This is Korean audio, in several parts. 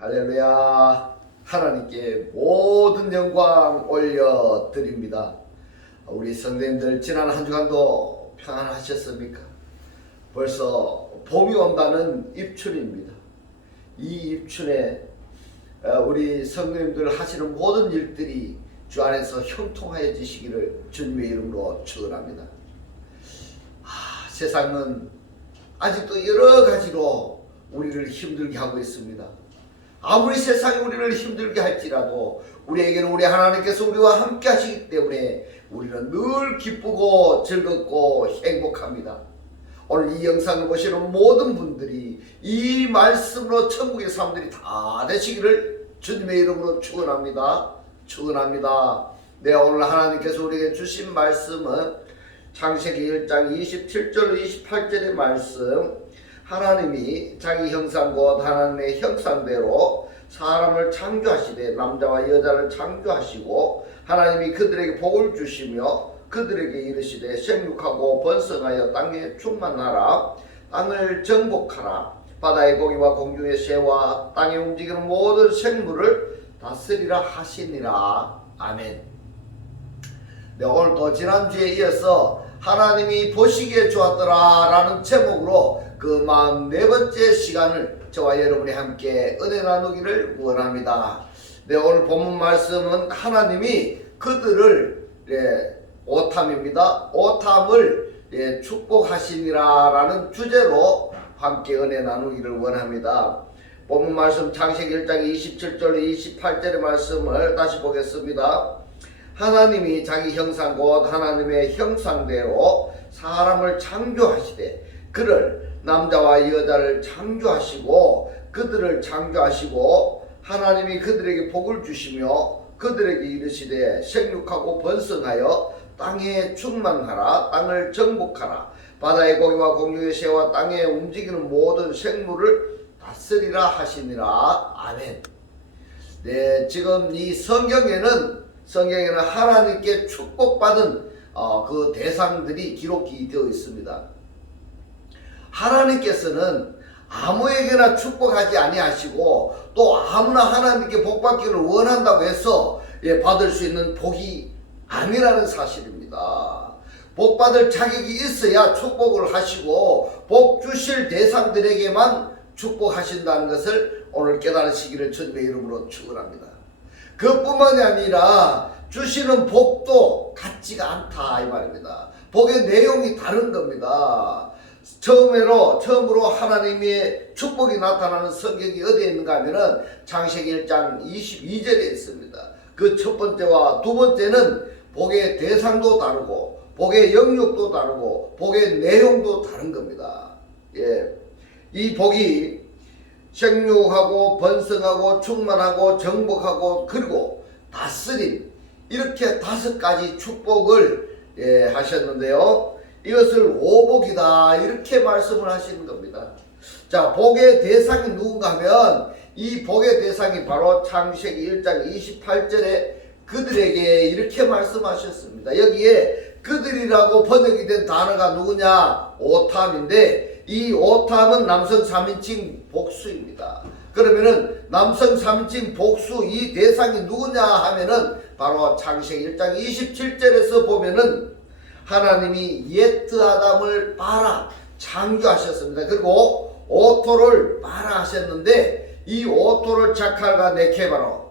할렐루야. 하나님께 모든 영광 올려드립니다. 우리 성도님들 지난 한 주간도 평안하셨습니까? 벌써 봄이 온다는 입춘입니다. 이 입춘에 우리 성도님들 하시는 모든 일들이 주 안에서 형통하여지시기를 주님의 이름으로 축원합니다. 세상은 아직도 여러 가지로 우리를 힘들게 하고 있습니다. 아무리 세상이 우리를 힘들게 할지라도 우리에게는 우리 하나님께서 우리와 함께 하시기 때문에 우리는 늘 기쁘고 즐겁고 행복합니다. 오늘 이 영상을 보시는 모든 분들이 이 말씀으로 천국의 사람들이 다 되시기를 주님의 이름으로 축원합니다. 축원합니다. 네, 오늘 하나님께서 우리에게 주신 말씀은 창세기 1장 27절 28절의 말씀, 하나님이 자기 형상 곧 하나님의 형상대로 사람을 창조하시되 남자와 여자를 창조하시고 하나님이 그들에게 복을 주시며 그들에게 이르시되 생육하고 번성하여 땅에 충만하라, 땅을 정복하라, 바다의 고기와 공중의 새와 땅에 움직이는 모든 생물을 다스리라 하시니라. 아멘. 네, 오늘도 지난주에 이어서 하나님이 보시기에 좋았더라 라는 제목으로 그 44번째 시간을 저와 여러분이 함께 은혜 나누기를 원합니다. 네, 오늘 본문 말씀은 하나님이 그들을 오탐입니다. 오탐을 축복하시니라 라는 주제로 함께 은혜 나누기를 원합니다. 본문 말씀 창세기 1장 27절 28절의 말씀을 다시 보겠습니다. 하나님이 자기 형상 곧 하나님의 형상대로 사람을 창조하시되 그를 남자와 여자를 창조하시고 그들을 창조하시고 하나님이 그들에게 복을 주시며 그들에게 이르시되 생육하고 번성하여 땅에 충만하라, 땅을 정복하라, 바다의 고기와 공중의 새와 땅에 움직이는 모든 생물을 다스리라 하시니라. 아멘. 네, 지금 이 성경에는 하나님께 축복받은 그 대상들이 기록이 되어 있습니다. 하나님께서는 아무에게나 축복하지 아니하시고 또 아무나 하나님께 복받기를 원한다고 해서 받을 수 있는 복이 아니라는 사실입니다. 복받을 자격이 있어야 축복을 하시고 복 주실 대상들에게만 축복하신다는 것을 오늘 깨달으시기를 주님의 이름으로 축원합니다. 그뿐만이 아니라 주시는 복도 같지가 않다 이 말입니다. 복의 내용이 다른 겁니다. 처음으로 하나님의 축복이 나타나는 성경이 어디에 있는가 하면은 창세기 1장 22절에 있습니다. 그 첫 번째와 두 번째는 복의 대상도 다르고 복의 영역도 다르고 복의 내용도 다른 겁니다. 이 복이 생육하고 번성하고 충만하고 정복하고 그리고 다스림, 이렇게 5가지 축복을 하셨는데요. 이것을 오복이다 이렇게 말씀을 하시는 겁니다. 자, 복의 대상이 누군가 하면 이 복의 대상이 바로 창세기 1장 28절에 그들에게 이렇게 말씀하셨습니다. 여기에 그들이라고 번역이 된 단어가 누구냐? 오탐인데 이 오탐은 남성 3인칭 복수입니다. 그러면은 남성 3인칭 복수 이 대상이 누구냐 하면은 바로 창세기 1장 27절에서 보면은 하나님이 옛 아담을 바라 창조하셨습니다. 그리고 오토를 바라 하셨는데 이 오토를 자칼과 네케바로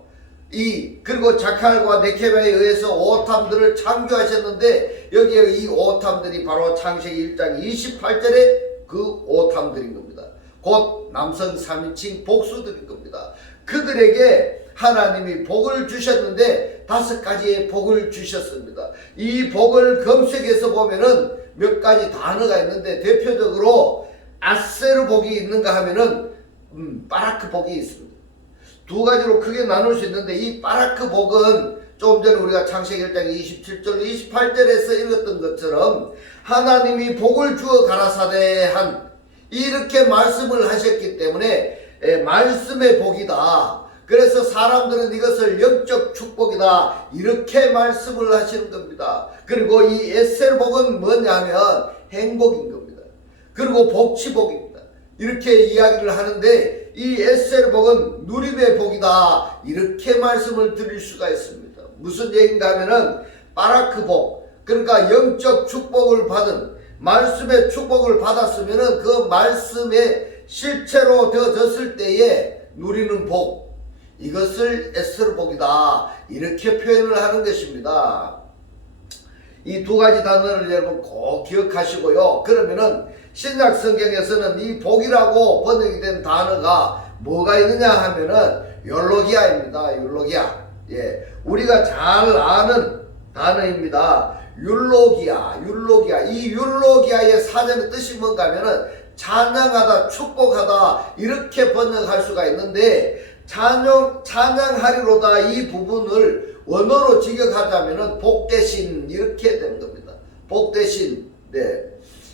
그리고 자칼과 네케바에 의해서 오탐들을 창조하셨는데 여기에 이 오탐들이 바로 창세기 1장 28절에 그 오탐들인 겁니다. 곧 남성 3인칭 복수들인 겁니다. 그들에게 하나님이 복을 주셨는데 5가지의 복을 주셨습니다. 이 복을 검색해서 보면은 몇 가지 단어가 있는데 대표적으로 아세르 복이 있는가 하면은 바라크 복이 있습니다. 2가지로 크게 나눌 수 있는데 이 바라크 복은 조금 전에 우리가 창세기 1장 27절 28절에서 읽었던 것처럼 하나님이 복을 주어 가라사대 한 이렇게 말씀을 하셨기 때문에 말씀의 복이다. 그래서 사람들은 이것을 영적 축복이다 이렇게 말씀을 하시는 겁니다. 그리고 이 에셀복은 뭐냐면 행복인 겁니다. 그리고 복치복입니다. 이렇게 이야기를 하는데 이 에스겔의 복은 누림의 복이다, 이렇게 말씀을 드릴 수가 있습니다. 무슨 얘기인가 하면은 바라크 복, 그러니까 영적 축복을 받은, 말씀의 축복을 받았으면은 그 말씀의 실체로 되어졌을 때에 누리는 복, 이것을 에스겔의 복이다, 이렇게 표현을 하는 것입니다. 이 두 가지 단어를 여러분 꼭 기억하시고요. 그러면은 신약 성경에서는 이 복이라고 번역이 된 단어가 뭐가 있느냐 하면은 율로기아입니다. 율로기아. 예. 우리가 잘 아는 단어입니다. 율로기아. 이 율로기아의 사전의 뜻이 뭔가 하면은 찬양하다, 축복하다, 이렇게 번역할 수가 있는데, 찬양하리로다, 이 부분을 원어로 직역하자면은 복되신, 이렇게 되는 겁니다. 복되신. 네.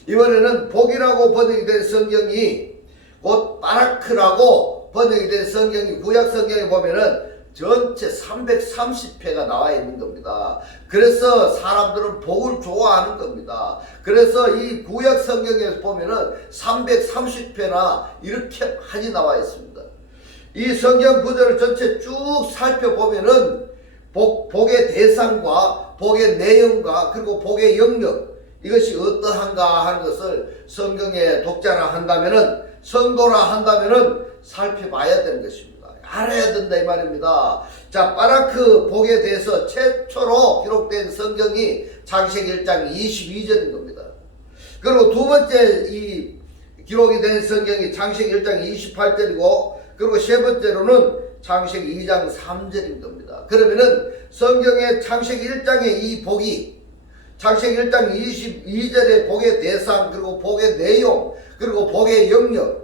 이번에는 복이라고 번역이 된 성경이 곧 바라크라고 번역이 된 성경이 구약 성경에 보면은 전체 330회가 나와 있는 겁니다. 그래서 사람들은 복을 좋아하는 겁니다. 그래서 이 구약 성경에 보면은 330회나 이렇게 많이 나와 있습니다. 이 성경 구절을 전체 쭉 살펴보면은 복의 대상과 복의 내용과 그리고 복의 영역, 이것이 어떠한가 하는 것을 성경의 독자라 한다면은, 성도라 한다면은 살펴봐야 되는 것입니다. 알아야 된다, 이 말입니다. 자, 바라크 복에 대해서 최초로 기록된 성경이 창세기 1장 22절인 겁니다. 그리고 두 번째 이 기록이 된 성경이 창세기 1장 28절이고, 그리고 세 번째로는 창세기 2장 3절인 겁니다. 그러면은 성경의 창세기 1장의 이 복이, 창세기 1장 22절의 복의 대상, 그리고 복의 내용, 그리고 복의 영역,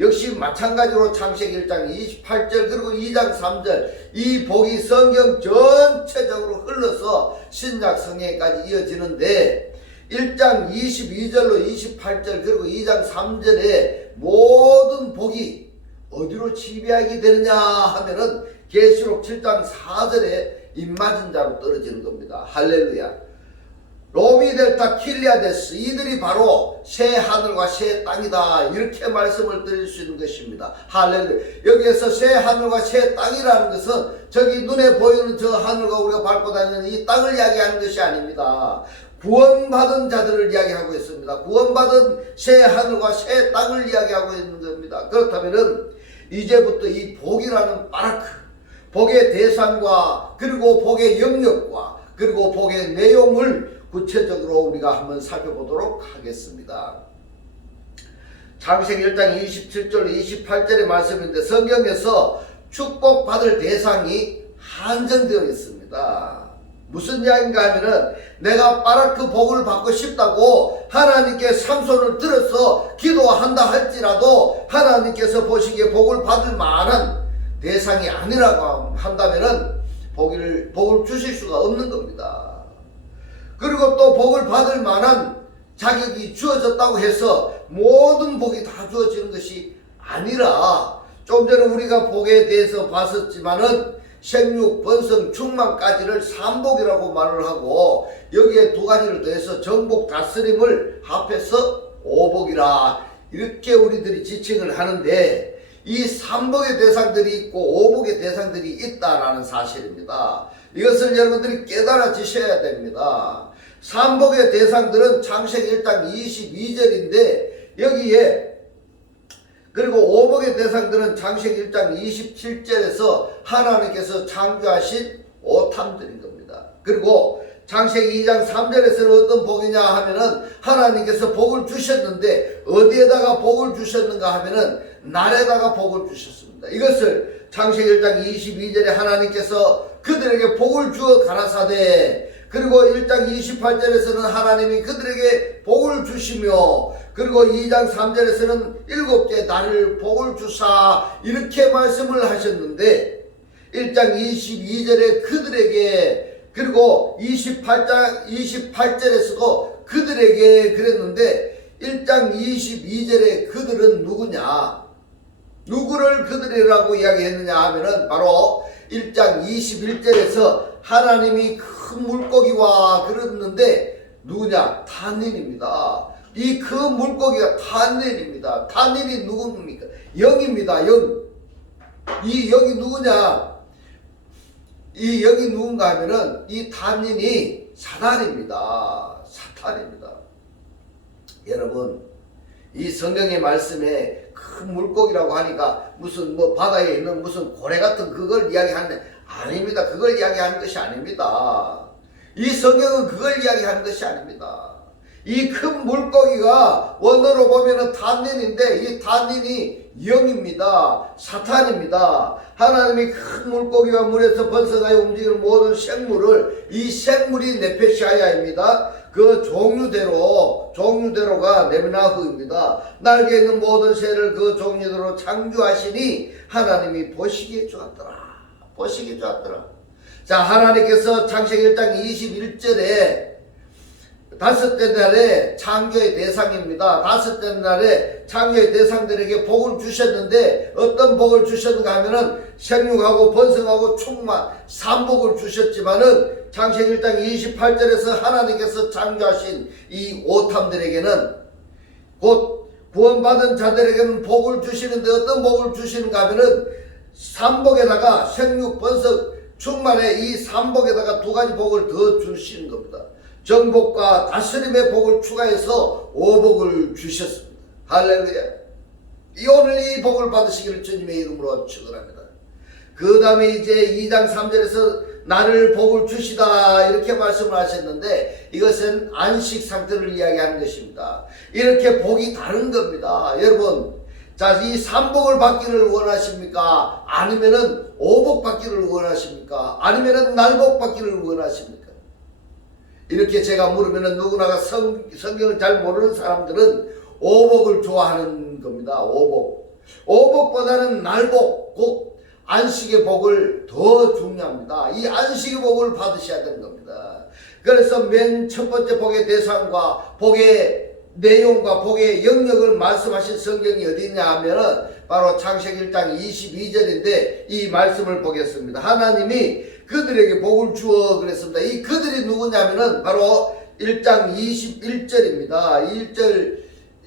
역시 마찬가지로 창세기 1장 28절 그리고 2장 3절, 이 복이 성경 전체적으로 흘러서 신약 성경까지 이어지는데, 1장 22절로 28절 그리고 2장 3절의 모든 복이 어디로 지배하게 되느냐 하면은 계시록 7장 4절에 입맞은 자로 떨어지는 겁니다. 할렐루야. 로미 델타 킬리아데스, 이들이 바로 새 하늘과 새 땅이다, 이렇게 말씀을 드릴 수 있는 것입니다. 할렐루야. 여기에서 새 하늘과 새 땅이라는 것은 저기 눈에 보이는 저 하늘과 우리가 밟고 다니는 이 땅을 이야기하는 것이 아닙니다. 구원받은 자들을 이야기하고 있습니다. 구원받은 새 하늘과 새 땅을 이야기하고 있는 겁니다. 그렇다면은 이제부터 이 복이라는 바라크, 복의 대상과 그리고 복의 영역과 그리고 복의 내용을 구체적으로 우리가 한번 살펴보도록 하겠습니다. 창세기 1장 27절 28절의 말씀인데, 성경에서 축복받을 대상이 한정되어 있습니다. 무슨 이야기인가 하면은, 내가 바라크 복을 받고 싶다고 하나님께 삼손을 들어서 기도한다 할지라도 하나님께서 보시기에 복을 받을 만한 대상이 아니라고 한다면은 복을 주실 수가 없는 겁니다. 그리고 또 복을 받을 만한 자격이 주어졌다고 해서 모든 복이 다 주어지는 것이 아니라, 좀 전에 우리가 복에 대해서 봤었지만은 생육, 번성, 충만까지를 삼복이라고 말을 하고, 여기에 두 가지를 더해서 정복, 다스림을 합해서 오복이라, 이렇게 우리들이 지칭을 하는데, 이 삼복의 대상들이 있고 오복의 대상들이 있다라는 사실입니다. 이것을 여러분들이 깨달아지셔야 됩니다. 삼복의 대상들은 창세기 1장 22절인데 여기에, 그리고 오복의 대상들은 창세기 1장 27절에서 하나님께서 창조하신 오탐들인 겁니다. 그리고 창세기 2장 3절에서는 어떤 복이냐 하면은 하나님께서 복을 주셨는데 어디에다가 복을 주셨는가 하면은 날에다가 복을 주셨습니다. 이것을 창세기 1장 22절에 하나님께서 그들에게 복을 주어 가라사대, 그리고 1장 28절에서는 하나님이 그들에게 복을 주시며, 그리고 2장 3절에서는 7개 날을 복을 주사, 이렇게 말씀을 하셨는데, 1장 22절에 그들에게, 그리고 28절에서도 그들에게 그랬는데, 1장 22절에 그들은 누구냐? 누구를 그들이라고 이야기했느냐 하면은 바로 1장 21절에서 하나님이 큰 물고기와 그랬는데 누구냐? 탄닌입니다. 이 그 물고기가 탄닌입니다. 탄닌이 누굽니까? 영입니다. 영. 이 영이 누구냐? 이 영이 누군가 하면은 이 탄닌이 사탄입니다. 사탄입니다. 여러분, 이 성경의 말씀에 큰 물고기라고 하니까 무슨 뭐 바다에 있는 무슨 고래 같은 그걸 이야기하는 아닙니다. 그걸 이야기하는 것이 아닙니다. 이 성경은 그걸 이야기하는 것이 아닙니다. 이 큰 물고기가 원어로 보면은 탄닌인데 이 탄닌이 영입니다. 사탄입니다. 하나님이 큰 물고기와 물에서 번성하여 움직이는 모든 생물을 이 생물이 네페시아야입니다. 그 종류대로가 네브나흐입니다. 날개 있는 모든 새를 그 종류대로 창조하시니 하나님이 보시기에 좋았더라. 보시기에 좋았더라. 자, 하나님께서 창세기 1장 21절에 다섯째 날에 창조의 대상입니다. 다섯째 날에 창조의 대상들에게 복을 주셨는데 어떤 복을 주셨는가 하면은 생육하고 번성하고 충만 삼복을 주셨지만은 창세기 1장 28절에서 하나님께서 창조하신 이 오탐들에게는 곧 구원받은 자들에게는 복을 주시는데 어떤 복을 주시는가 하면은 삼복에다가 생육 번성 충만의 이 삼복에다가 두 가지 복을 더 주시는 겁니다. 정복과 다스림의 복을 추가해서 오복을 주셨습니다. 할렐루야. 오늘 이 복을 받으시기를 주님의 이름으로 축원합니다. 그 다음에 이제 2장 3절에서 나를 복을 주시다 이렇게 말씀을 하셨는데 이것은 안식 상태를 이야기하는 것입니다. 이렇게 복이 다른 겁니다. 여러분, 자, 이 삼복을 받기를 원하십니까? 아니면은 오복 받기를 원하십니까? 아니면은 날복 받기를 원하십니까? 이렇게 제가 물으면은 누구나가 성경을 잘 모르는 사람들은 오복을 좋아하는 겁니다. 오복. 오복보다는 날복, 곧 안식의 복을 더 중요합니다. 이 안식의 복을 받으셔야 되는 겁니다. 그래서 맨 첫 번째 복의 대상과 복의 내용과 복의 영역을 말씀하신 성경이 어디냐 하면은 바로 창세기 1장 22절인데 이 말씀을 보겠습니다. 하나님이 그들에게 복을 주어 그랬습니다. 이 그들이 누구냐면은 바로 1장 21절입니다.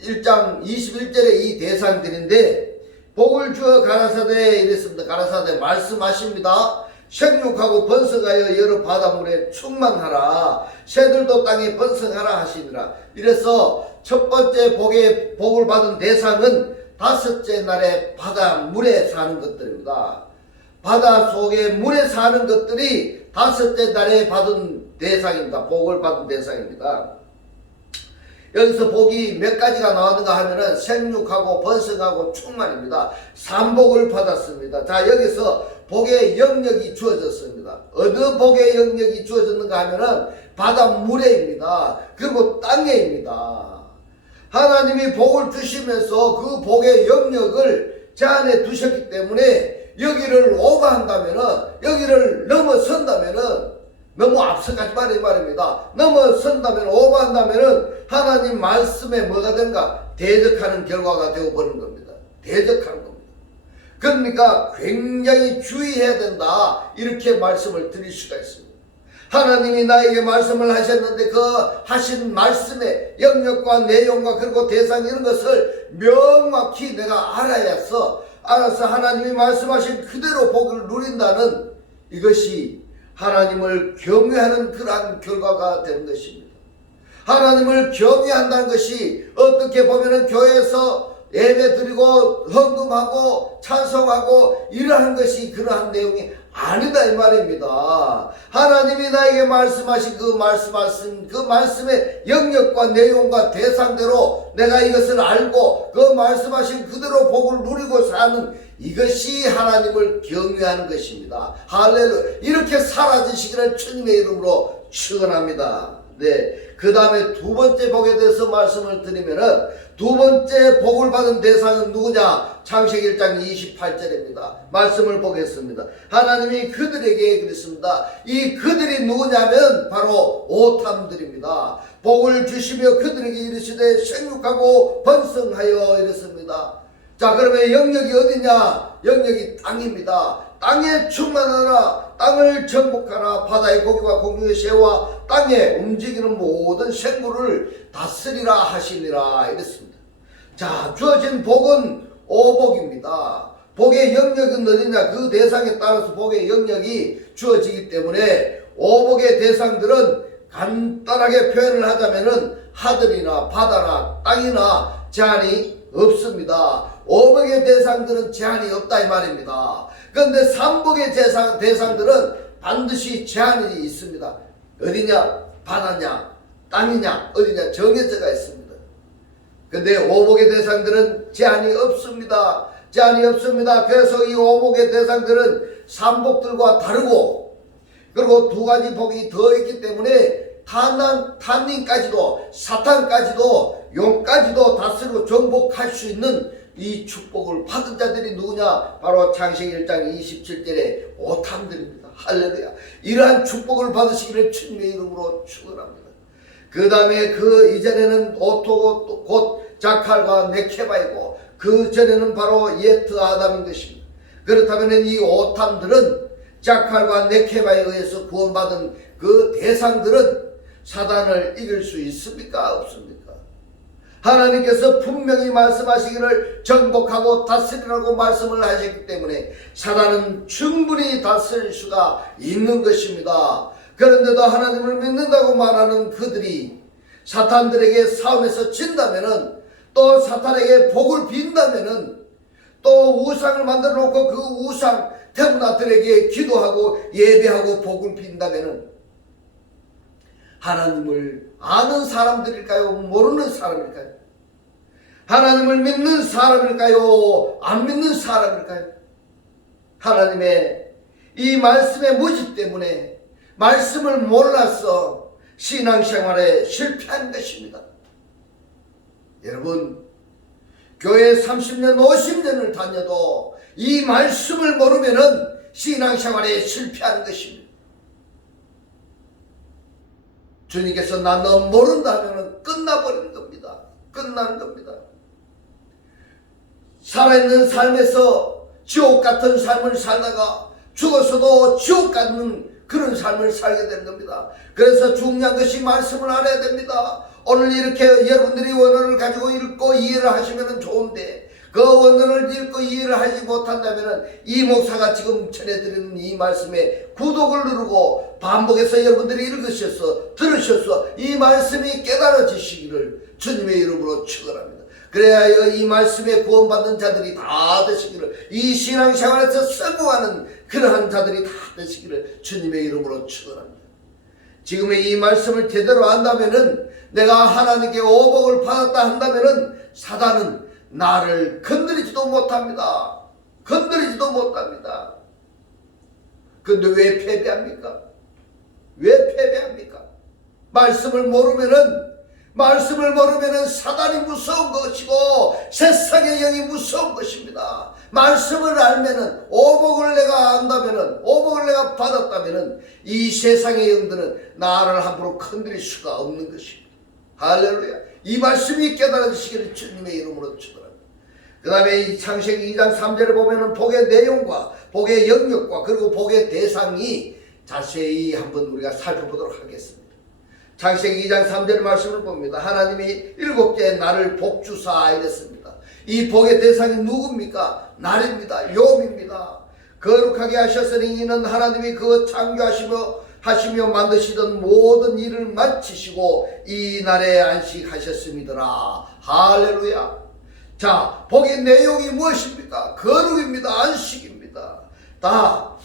1장 21절의 이 대상들인데 복을 주어 가라사대 이랬습니다. 가라사대 말씀하십니다. 생육하고 번성하여 여러 바닷물에 충만하라. 새들도 땅에 번성하라 하시니라. 이래서 첫 번째 복을 받은 대상은 다섯째 날에 바닷물에 사는 것들입니다. 바다 속에 물에 사는 것들이 다섯째 날에 받은 대상입니다. 복을 받은 대상입니다. 여기서 복이 몇 가지가 나왔는가 하면은 생육하고 번성하고 충만입니다. 삼복을 받았습니다. 자, 여기서 복의 영역이 주어졌습니다. 어느 복의 영역이 주어졌는가 하면은 바닷물에입니다. 그리고 땅에입니다. 하나님이 복을 주시면서 그 복의 영역을 제 안에 두셨기 때문에 여기를 오버한다면은, 여기를 넘어선다면은, 너무 앞서가지 말입니다. 넘어선다면, 오버한다면은 하나님 말씀에 뭐가 되는가? 대적하는 결과가 되어버리는 겁니다. 대적하는 겁니다. 그러니까 굉장히 주의해야 된다. 이렇게 말씀을 드릴 수가 있습니다. 하나님이 나에게 말씀을 하셨는데 그 하신 말씀의 영역과 내용과 그리고 대상 이런 것을 명확히 내가 알아서 하나님이 말씀하신 그대로 복을 누린다는 이것이 하나님을 경외하는 그러한 결과가 되는 것입니다. 하나님을 경외한다는 것이 어떻게 보면은 교회에서 예배 드리고 헌금하고 찬송하고 이러한 것이 그러한 내용이 아니다 이 말입니다. 하나님이 나에게 말씀하신 그 말씀의 영역과 내용과 대상대로 내가 이것을 알고 그 말씀하신 그대로 복을 누리고 사는 이것이 하나님을 경외하는 것입니다. 할렐루야. 이렇게 살아지시기를 주님의 이름으로 축원합니다. 네. 그 다음에 두 번째 복에 대해서 말씀을 드리면은 두 번째 복을 받은 대상은 누구냐? 창세기 1장 28절입니다. 말씀을 보겠습니다. 하나님이 그들에게 그랬습니다. 이 그들이 누구냐면 바로 오탐들입니다. 복을 주시며 그들에게 이르시되 생육하고 번성하여 이랬습니다. 자, 그러면 영역이 어디냐? 영역이 땅입니다. 땅에 충만하라. 땅을 정복하라. 바다의 고기와 공중의 새와 땅에 움직이는 모든 생물을 다스리라 하시니라 이랬습니다. 자, 주어진 복은 오복입니다. 복의 영역은 어디냐? 그 대상에 따라서 복의 영역이 주어지기 때문에 오복의 대상들은 간단하게 표현을 하자면은 하늘이나 바다나 땅이나 제한이 없습니다. 오복의 대상들은 제한이 없다 이 말입니다. 그런데 삼복의 대상들은 반드시 제한이 있습니다. 어디냐? 바다냐? 땅이냐? 어디냐? 정해져가 있습니다. 그런데 오복의 대상들은 제한이 없습니다. 제한이 없습니다. 그래서 이 오복의 대상들은 삼복들과 다르고, 그리고 두 가지 복이 더 있기 때문에 탄닌까지도 사탄까지도 용까지도 다스리고 정복할 수 있는 이 축복을 받은 자들이 누구냐? 바로 창세기 1장 27절의 오탐들입니다. 할렐루야. 이러한 축복을 받으시기를 주님의 이름으로 축원합니다. 그 다음에 그 이전에는 오토고 곧 자칼과 네케바이고 그 전에는 바로 예트 아담인 것입니다. 그렇다면 이 오탐들은 자칼과 네케바에 의해서 구원받은 그 대상들은 사단을 이길 수 있습니까? 없습니까? 하나님께서 분명히 말씀하시기를 정복하고 다스리라고 말씀을 하셨기 때문에 사단은 충분히 다스릴 수가 있는 것입니다. 그런데도 하나님을 믿는다고 말하는 그들이 사탄들에게 싸움에서 진다면은, 또 사탄에게 복을 빈다면은, 또 우상을 만들어 놓고 그 우상 태문아들에게 기도하고 예배하고 복을 빈다면은 하나님을 아는 사람들일까요? 모르는 사람일까요? 하나님을 믿는 사람일까요? 안 믿는 사람일까요? 하나님의 이 말씀의 무지 때문에 말씀을 몰라서 신앙생활에 실패한 것입니다. 여러분, 교회 30년 50년을 다녀도 이 말씀을 모르면은 신앙생활에 실패하는 것입니다. 주님께서 나 너 모른다 하면 끝나버리는 겁니다. 끝나는 겁니다. 살아있는 삶에서 지옥 같은 삶을 살다가 죽어서도 지옥 같은 그런 삶을 살게 되는 겁니다. 그래서 중요한 것이 말씀을 알아야 됩니다. 오늘 이렇게 여러분들이 원어를 가지고 읽고 이해를 하시면 좋은데, 그 원어를 읽고 이해를 하지 못한다면 이 목사가 지금 전해드리는 이 말씀에 구독을 누르고 반복해서 여러분들이 읽으셔서 들으셔서 이 말씀이 깨달아지시기를 주님의 이름으로 축원합니다. 그래야 이 말씀에 구원받는 자들이 다 되시기를, 이 신앙생활에서 성공하는 그러한 자들이 다 되시기를 주님의 이름으로 축원합니다. 지금의 이 말씀을 제대로 안다면은, 내가 하나님께 오복을 받았다 한다면은 사단은 나를 건드리지도 못합니다. 건드리지도 못합니다. 그런데 왜 패배합니까? 왜 패배합니까? 말씀을 모르면은 사단이 무서운 것이고 세상의 영이 무서운 것입니다. 말씀을 알면은, 오복을 내가 안다면은, 오복을 내가 받았다면은 이 세상의 영들은 나를 함부로 건드릴 수가 없는 것입니다. 할렐루야. 이 말씀이 깨달아지시기를 주님의 이름으로 축원합니다. 그 다음에 이 창세기 2장 3절에 보면은 복의 내용과 복의 영역과 그리고 복의 대상이 자세히 한번 우리가 살펴보도록 하겠습니다. 창세기 2장 3절 말씀을 봅니다. 하나님이 7째 날을 복주사 이랬습니다. 이 복의 대상이 누굽니까? 날입니다. 욥입니다. 거룩하게 하셨으니 이는 하나님이 그 창조하시며 만드시던 모든 일을 마치시고 이 날에 안식하셨음이더라. 할렐루야. 자, 복의 내용이 무엇입니까? 거룩입니다. 안식입니다. 다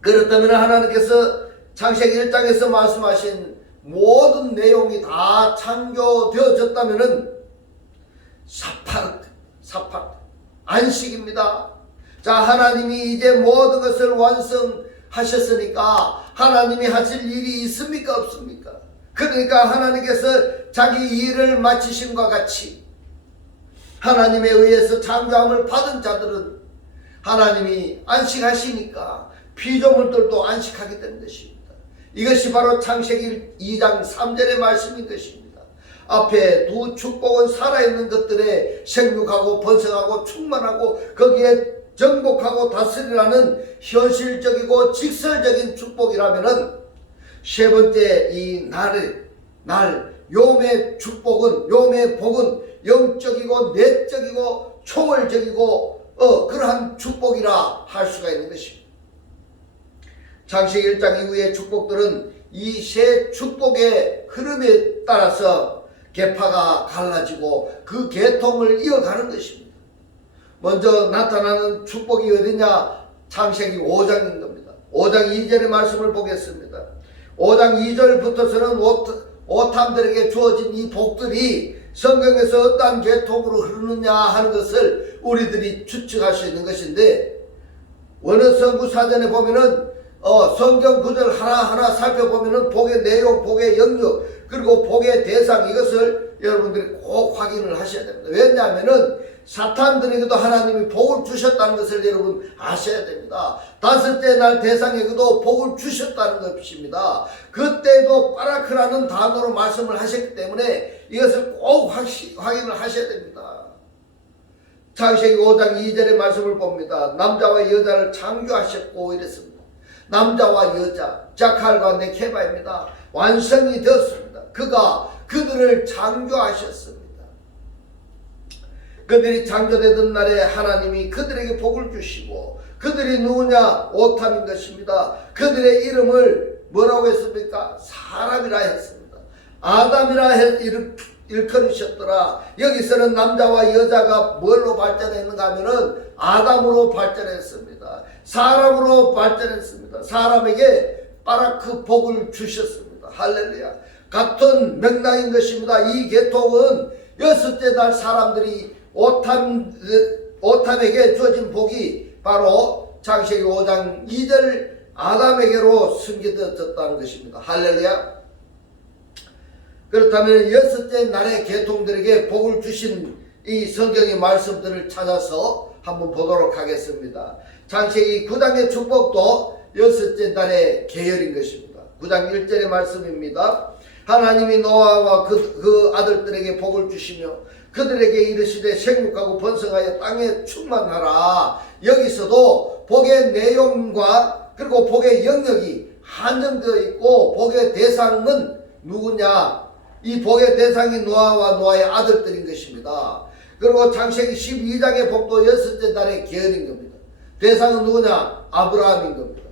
그렇다면 하나님께서 창세기 1장에서 말씀하신 모든 내용이 다 창조되어졌다면은 사파르트 안식입니다. 자, 하나님이 이제 모든 것을 완성하셨으니까 하나님이 하실 일이 있습니까? 없습니까? 그러니까 하나님께서 자기 일을 마치심과 같이 하나님에 의해서 창조함을 받은 자들은 하나님이 안식하시니까 피조물들도 안식하게 되는 것입니다. 이것이 바로 창세기 2장 3절의 말씀인 것입니다. 앞에 두 축복은 살아있는 것들에 생육하고 번성하고 충만하고 거기에 정복하고 다스리라는 현실적이고 직설적인 축복이라면은 세 번째 이 날 욤의 축복은, 욤의 복은 영적이고 내적이고 초월적이고 그러한 축복이라 할 수가 있는 것입니다. 창세기 1장 이후의 축복들은 이 세 축복의 흐름에 따라서 계파가 갈라지고 그 계통을 이어가는 것입니다. 먼저 나타나는 축복이 어디냐? 창세기 5장인 겁니다. 5장 2절의 말씀을 보겠습니다. 5장 2절부터서는 오탐들에게 주어진 이 복들이 성경에서 어떠한 계통으로 흐르느냐 하는 것을 우리들이 추측할 수 있는 것인데, 원어성구사전에 보면은 성경 구절 하나하나 살펴보면은 복의 내용, 복의 영역, 그리고 복의 대상, 이것을 여러분들이 꼭 확인을 하셔야 됩니다. 왜냐하면은 사탄들에게도 하나님이 복을 주셨다는 것을 여러분 아셔야 됩니다. 다섯째 날 대상에게도 복을 주셨다는 것입니다. 그때도 바라크라는 단어로 말씀을 하셨기 때문에 이것을 꼭 확인을 하셔야 됩니다. 창세기 5장 2절의 말씀을 봅니다. 남자와 여자를 창조하셨고 이랬습니다. 남자와 여자, 자칼과 네케바입니다. 완성이 되었습니다. 그가 그들을 창조하셨습니다. 그들이 창조되던 날에 하나님이 그들에게 복을 주시고, 그들이 누구냐? 오탐인 것입니다. 그들의 이름을 뭐라고 했습니까? 사람이라 했습니다. 아담이라 일컬으셨더라. 여기서는 남자와 여자가 뭘로 발전했는가 하면은 아담으로 발전했습니다. 사람으로 발전했습니다. 사람에게 바라크 복을 주셨습니다. 할렐루야. 같은 맥락인 것입니다. 이 계통은 여섯째 날 사람들이 오탐에게 주어진 복이 바로 창세기 5장 2절 아담에게로 숨겨졌다는 것입니다. 할렐루야. 그렇다면 여섯째 날의 계통들에게 복을 주신 이 성경의 말씀들을 찾아서 한번 보도록 하겠습니다. 창세기 9장의 축복도 여섯째 날의 계열인 것입니다. 9장 1절의 말씀입니다. 하나님이 노아와 그 아들들에게 복을 주시며 그들에게 이르시되 생육하고 번성하여 땅에 충만하라. 여기서도 복의 내용과 그리고 복의 영역이 한정되어 있고, 복의 대상은 누구냐? 이 복의 대상이 노아와 노아의 아들들인 것입니다. 그리고 창세기 12장의 복도 여섯째 달의 계열인 겁니다. 대상은 누구냐? 아브라함인 겁니다.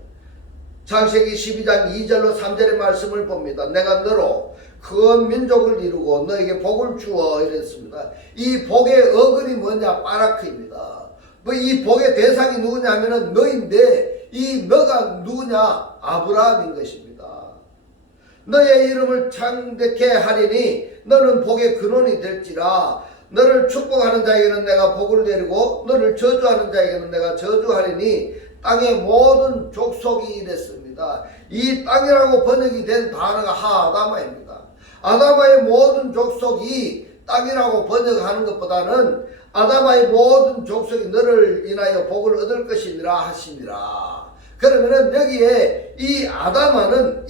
창세기 12장 2절로 3절의 말씀을 봅니다. 내가 너로 큰 민족을 이루고 너에게 복을 주어 이랬습니다. 이 복의 어근이 뭐냐? 바라크입니다. 이 복의 대상이 누구냐 하면은 너인데, 이 너가 누구냐? 아브라함인 것입니다. 너의 이름을 창대케 하리니 너는 복의 근원이 될지라. 너를 축복하는 자에게는 내가 복을 내리고 너를 저주하는 자에게는 내가 저주하리니 땅의 모든 족속이 이랬습니다. 이 땅이라고 번역이 된 단어가 하아다마입니다. 아다마의 모든 족속이 땅이라고 번역하는 것보다는 아다마의 모든 족속이 너를 인하여 복을 얻을 것이니라 하시니라. 그러면은 여기에 이 아다마는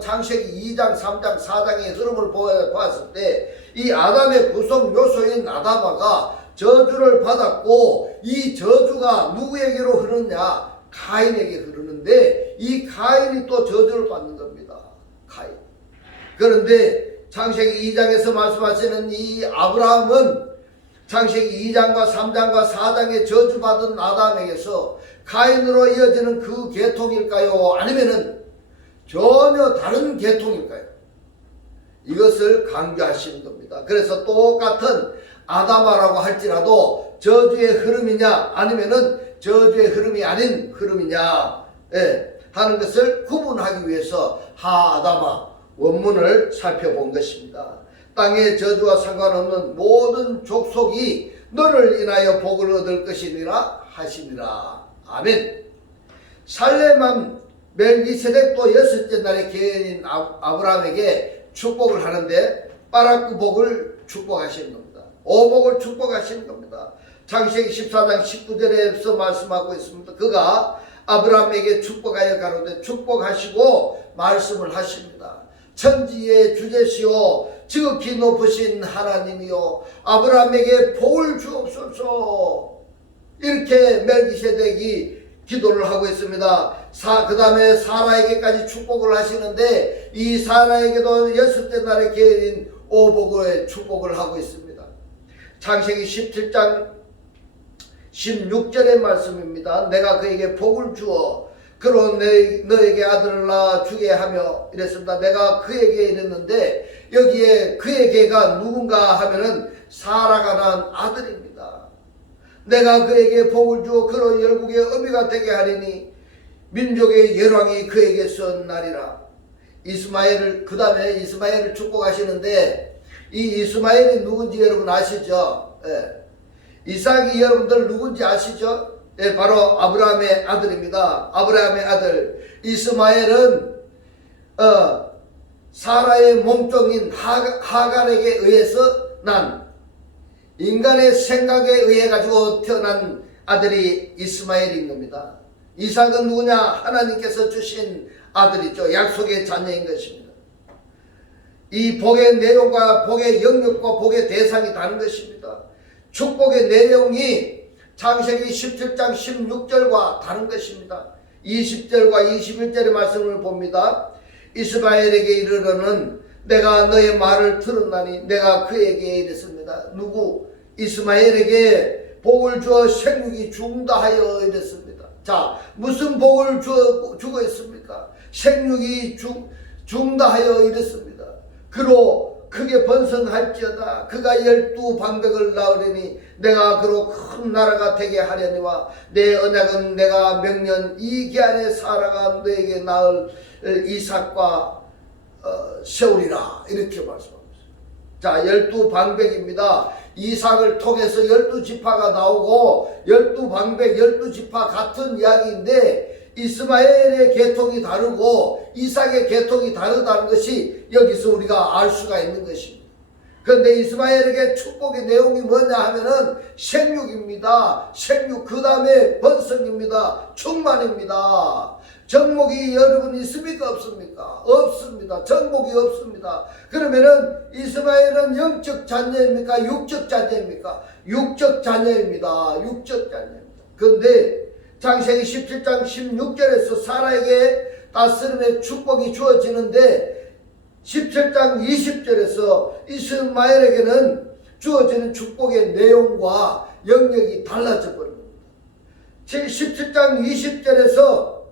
창세기 2장, 3장, 4장의 흐름을 보았을 때 이 아담의 구성 요소인 아다마가 저주를 받았고, 이 저주가 누구에게로 흐르냐? 가인에게 흐르는데, 이 가인이 또 저주를 받는 겁니다. 가인. 그런데 창세기 2장에서 말씀하시는 이 아브라함은 창세기 2장과 3장과 4장의 저주받은 아담에게서 가인으로 이어지는 그 계통일까요? 아니면은 전혀 다른 계통일까요? 이것을 강조하시는 겁니다. 그래서 똑같은 아다마라고 할지라도 저주의 흐름이냐 아니면은 저주의 흐름이 아닌 흐름이냐 하는 것을 구분하기 위해서 하아다마 원문을 살펴본 것입니다. 땅의 저주와 상관없는 모든 족속이 너를 인하여 복을 얻을 것이니라 하시니라. 아멘. 살레만 멜기세덱도 여섯째 날의 계인인 아브라함에게 축복을 하는데 바라크 복을 축복하시는 겁니다. 오복을 축복하시는 겁니다. 창세기 14장 19절에서 말씀하고 있습니다. 그가 아브라함에게 축복하여 가로되 축복하시고 말씀을 하십니다. 천지의 주제시오 지극히 높으신 하나님이요 아브라함에게 복을 주옵소서. 이렇게 멜기세덱이 기도를 하고 있습니다. 그 다음에 사라에게까지 축복을 하시는데 이 사라에게도 여섯째 날에 계인 오복의 축복을 하고 있습니다. 창세기 17장 16절의 말씀입니다. 내가 그에게 복을 주어 그로 너에게 아들을 낳아 주게 하며 이랬습니다. 내가 그에게 이랬는데 여기에 그에게가 누군가 하면은 사라가 낳은 아들입니다. 내가 그에게 복을 주어 그로 열국의 어미가 되게 하리니 민족의 열왕이 그에게서 나리라. 이스마엘을 그 다음에 이스마엘을 축복하시는데 이 이스마엘이 누군지 여러분 아시죠? 예. 이삭이 여러분들 누군지 아시죠? 예, 바로 아브라함의 아들입니다. 아브라함의 아들 이스마엘은 사라의 몸종인 하갈에게 의해서 난 인간의 생각에 의해 가지고 태어난 아들이 이스마엘인 겁니다. 이삭은 누구냐? 하나님께서 주신 아들이죠. 약속의 자녀인 것입니다. 이 복의 내용과 복의 영역과 복의 대상이 다른 것입니다. 축복의 내용이 창세기 17장 16절과 다른 것입니다. 20절과 21절의 말씀을 봅니다. 이스마엘에게 이르러는 내가 너의 말을 들었나니 내가 그에게 이랬습니다. 누구? 이스마엘에게 복을 주어 생육이 죽는다 하여 이랬습니다. 자, 무슨 복을 주고 있습니까? 생육이 죽는다 하여 이랬습니다. 그로 크게 번성할지어다. 그가 12방백을 낳으리니 내가 그로 큰 나라가 되게 하려니와 내 언약은 내가 명년 이 기한에 사라가 너에게 낳을 이삭과 세우리라. 이렇게 말씀합니다. 자, 12방백입니다. 이삭을 통해서 12지파가 나오고 12방백 12지파 같은 이야기인데 이스마엘의 계통이 다르고 이삭의 계통이 다르다는 것이 여기서 우리가 알 수가 있는 것입니다. 그런데 이스마엘에게 축복의 내용이 뭐냐 하면은 생육입니다. 생육 그 다음에 번성입니다. 충만입니다. 정목이 여러분 있습니까? 없습니까? 없습니다. 정목이 없습니다. 그러면은 이스마엘은 영적 자녀입니까? 육적 자녀입니까? 육적 자녀입니다. 육적 자녀입니다. 그런데 창세기 17장 16절에서 사라에게 다스림의 축복이 주어지는데 17장 20절에서 이스마엘에게는 주어지는 축복의 내용과 영역이 달라져 버립니다. 17장 20절에서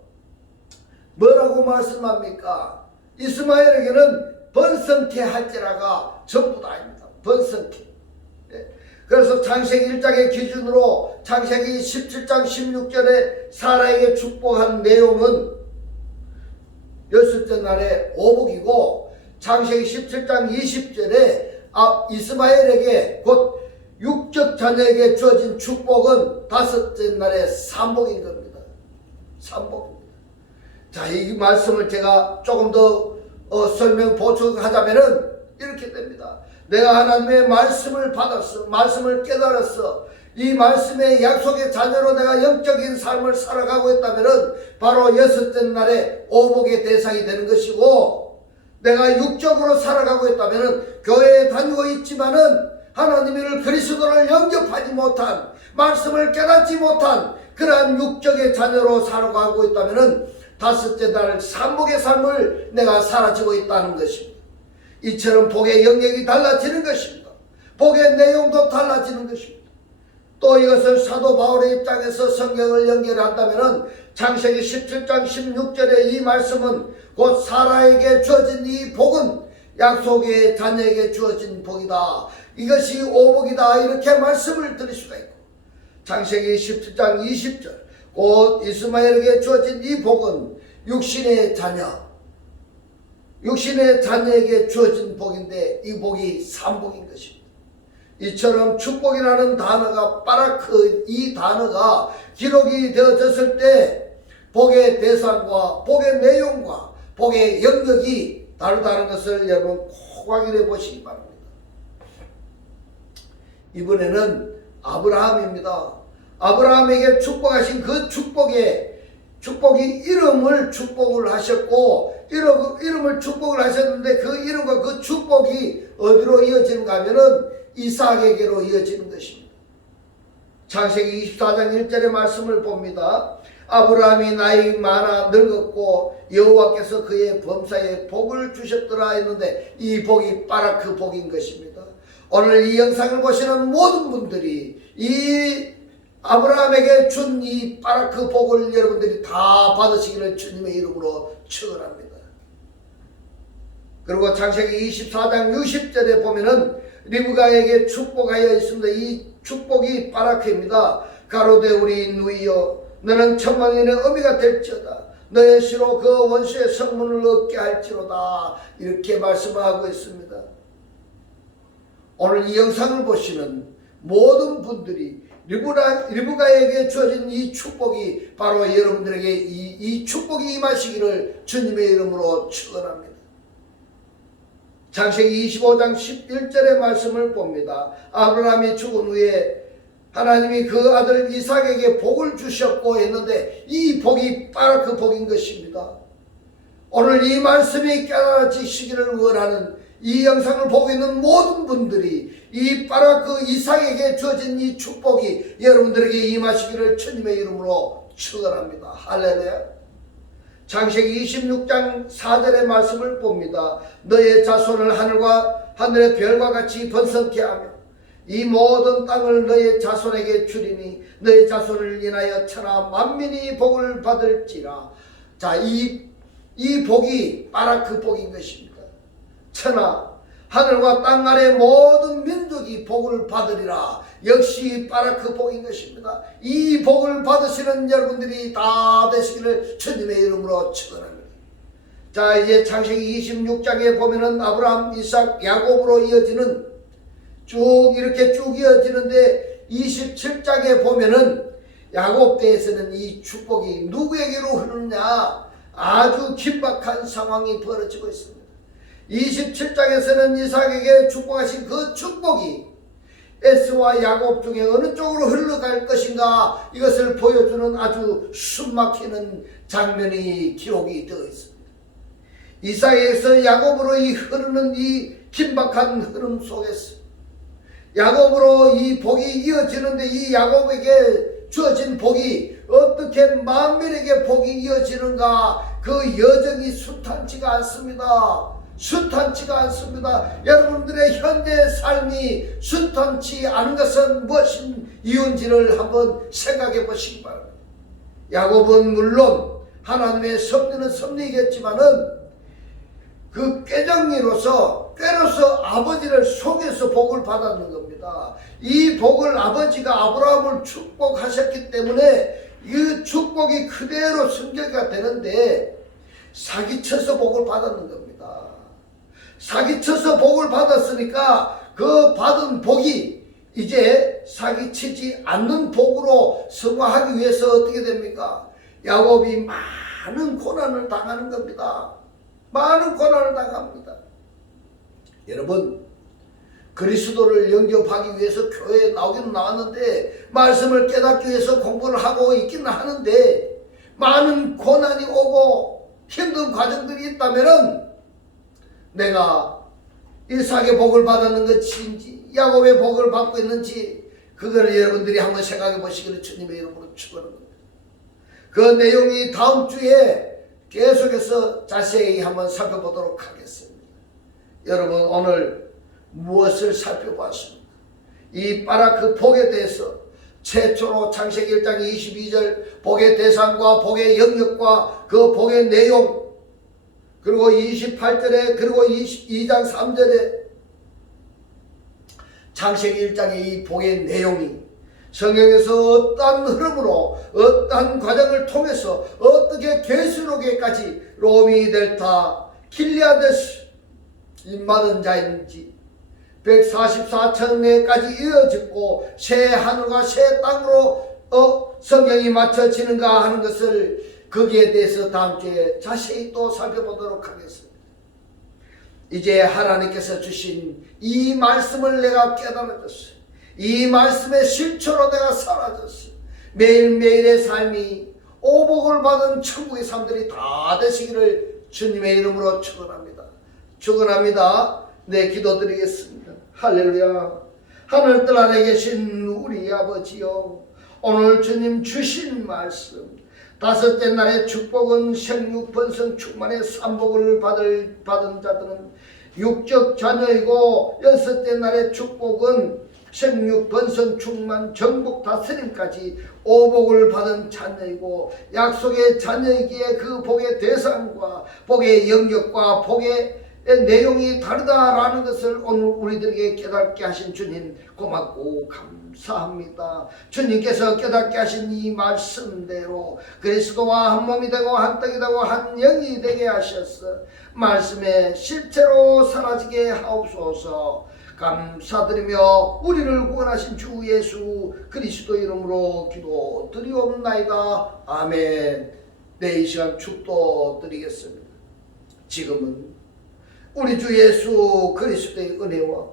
뭐라고 말씀합니까? 이스마엘에게는 번성케 할지라가 전부 다입니다. 번성케. 그래서 창세기 1장의 기준으로 창세기 17장 16절에 사라에게 축복한 내용은 여섯째 날의 오복이고 창세기 17장 20절에 이스마엘에게 곧 육적 자녀에게 주어진 축복은 다섯째 날의 삼복인 겁니다. 삼복입니다. 자, 이 말씀을 제가 조금 더 설명 보충하자면은 이렇게 됩니다. 내가 하나님의 말씀을 받았어. 말씀을 깨달았어. 이 말씀의 약속의 자녀로 내가 영적인 삶을 살아가고 있다면은 바로 여섯째 날에 오복의 대상이 되는 것이고 내가 육적으로 살아가고 있다면은 교회에 다니고 있지만은 하나님을 그리스도를 영접하지 못한 말씀을 깨닫지 못한 그러한 육적의 자녀로 살아가고 있다면은 다섯째 날 삼복의 삶을 내가 살아지고 있다는 것입니다. 이처럼 복의 영역이 달라지는 것입니다. 복의 내용도 달라지는 것입니다. 또 이것을 사도 바울의 입장에서 성경을 연결한다면 창세기 17장 16절의 이 말씀은 곧 사라에게 주어진 이 복은 약속의 자녀에게 주어진 복이다. 이것이 오복이다. 이렇게 말씀을 드릴 수가 있고 창세기 17장 20절 곧 이스마엘에게 주어진 이 복은 육신의 자녀 육신의 자녀에게 주어진 복인데 이 복이 삼복인 것입니다. 이처럼 축복이라는 단어가 바라크 이 단어가 기록이 되어졌을 때 복의 대상과 복의 내용과 복의 영역이 다르다는 것을 여러분 꼭 확인해 보시기 바랍니다. 이번에는 아브라함입니다. 아브라함에게 축복하신 그 축복이 이름을 축복을 하셨고 이름을 축복을 하셨는데 그 이름과 그 축복이 어디로 이어지는가 하면은 이삭에게로 이어지는 것입니다. 창세기 24장 1절의 말씀을 봅니다. 아브라함이 나이 많아 늙었고 여호와께서 그의 범사에 복을 주셨더라 했는데 이 복이 바라크 복인 것입니다. 오늘 이 영상을 보시는 모든 분들이 이 아브라함에게 준 이 바라크 복을 여러분들이 다 받으시기를 주님의 이름으로 축원합니다. 그리고 창세기 24장 60절에 보면은 리브가에게 축복하여 있습니다. 이 축복이 바라크입니다. 가로되 우리 누이여 너는 천만인의 어미가 될지어다. 너의 씨로 그 원수의 성문을 얻게 할지로다. 이렇게 말씀하고 있습니다. 오늘 이 영상을 보시는 모든 분들이 리브가에게 주어진 이 축복이 바로 여러분들에게 이 축복이 임하시기를 주님의 이름으로 축원합니다. 창세기 25장 11절의 말씀을 봅니다. 아브라함이 죽은 후에 하나님이 그 아들 이삭에게 복을 주셨고 했는데 이 복이 바라크 복인 것입니다. 오늘 이 말씀이 깨달아지시기를 원하는 이 영상을 보고 있는 모든 분들이 이 바라크 이삭에게 주어진 이 축복이 여러분들에게 임하시기를 주님의 이름으로 축원합니다. 할렐루야. 창세기 26장 4절의 말씀을 봅니다. 너의 자손을 하늘의 별과 같이 번성케 하며 이 모든 땅을 너의 자손에게 주리니 너의 자손을 인하여 천하 만민이 복을 받을지라. 자, 이 복이 바라크 복인 것입니다. 천하 하늘과 땅 아래 모든 민족이 복을 받으리라. 역시 바라크 복인 것입니다. 이 복을 받으시는 여러분들이 다 되시기를 주님의 이름으로 축원합니다. 자, 이제 창세기 26장에 보면은 아브라함, 이삭, 야곱으로 이어지는 이렇게 쭉 이어지는데 27장에 보면은 야곱 때에서는 이 축복이 누구에게로 흐르느냐 아주 긴박한 상황이 벌어지고 있습니다. 27장에서는 이삭에게 축복하신 그 축복이 에스와 야곱 중에 어느 쪽으로 흘러갈 것인가 이것을 보여주는 아주 숨막히는 장면이 기록이 되어 있습니다. 이삭에서 야곱으로 흐르는 이 긴박한 흐름 속에서 야곱으로 이 복이 이어지는데 이 야곱에게 주어진 복이 어떻게 만민에게 복이 이어지는가 그 여정이 순탄치가 않습니다. 순탄치가 않습니다. 여러분들의 현재 삶이 순탄치 않은 것은 무엇인 이유인지를 한번 생각해 보시기 바랍니다. 야곱은 물론 하나님의 섭리는 섭리이겠지만은 그 꾀정리로서 아버지를 속여서 복을 받았는 겁니다. 이 복을 아버지가 아브라함을 축복하셨기 때문에 이 축복이 그대로 성격이 되는데 사기쳐서 복을 받았는 겁니다. 사기쳐서 복을 받았으니까 그 받은 복이 이제 사기치지 않는 복으로 성화하기 위해서 어떻게 됩니까? 야곱이 많은 고난을 당하는 겁니다. 많은 고난을 당합니다. 여러분, 그리스도를 영접하기 위해서 교회에 나오기는 나왔는데 말씀을 깨닫기 위해서 공부를 하고 있기는 하는데 많은 고난이 오고 힘든 과정들이 있다면은 내가 이삭의 복을 받았는 것인지 야곱의 복을 받고 있는지 그거를 여러분들이 한번 생각해 보시기를 주님의 이름으로 축원합니다. 그 내용이 다음 주에 계속해서 자세히 한번 살펴보도록 하겠습니다. 여러분, 오늘 무엇을 살펴봤습니까? 이 바라크 복에 대해서 최초로 창세기 1장 22절 복의 대상과 복의 영역과 그 복의 내용, 그리고 28절에 그리고 22장 3절에 창세기 1장의 이 복의 내용이 성경에서 어떠한 흐름으로 어떠한 과정을 통해서 어떻게 계시록에까지 로미 델타 길리아데스 임받은 자인지 144천내까지 이어졌고 새 하늘과 새 땅으로 성경이 맞춰지는가 하는 것을 거기에 대해서 다음 주에 자세히 또 살펴보도록 하겠습니다. 이제 하나님께서 주신 이 말씀을 내가 깨달아졌어요. 이 말씀의 실체로 내가 사라졌어요. 매일매일의 삶이 오복을 받은 천국의 삶들이 다 되시기를 주님의 이름으로 축원합니다. 축원합니다. 네, 기도드리겠습니다. 할렐루야. 하늘뜰 아래 계신 우리 우리 아버지여, 오늘 주님 주신 말씀, 다섯째 날의 축복은 생육 번성 충만의 삼복을 받은 자들은 육적 자녀이고, 여섯째 날의 축복은 생육 번성 충만 정복 다스림까지 오복을 받은 자녀이고, 약속의 자녀이기에 그 복의 대상과 복의 영역과 복의 내용이 다르다라는 것을 오늘 우리들에게 깨닫게 하신 주님 고맙고 감사합니다. 주님께서 깨닫게 하신 이 말씀대로 그리스도와 한 몸이 되고 한 떡이 되고 한 영이 되게 하셔서 말씀에 실제로 사라지게 하옵소서. 감사드리며 우리를 구원하신 주 예수 그리스도 이름으로 기도드리옵나이다. 아멘. 네, 이 시간 축도드리겠습니다. 지금은 우리 주 예수 그리스도의 은혜와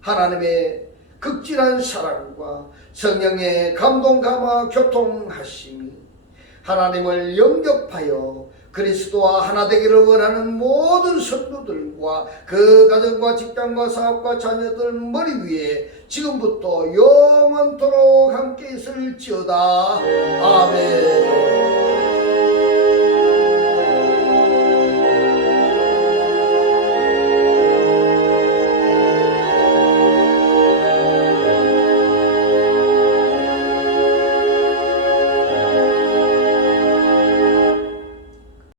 하나님의 극진한 사랑과 성령의 감동 감화 교통하심이 하나님을 영접하여 그리스도와 하나 되기를 원하는 모든 성도들과 그 가정과 직장과 사업과 자녀들 머리 위에 지금부터 영원토록 함께 있을지어다. 아멘.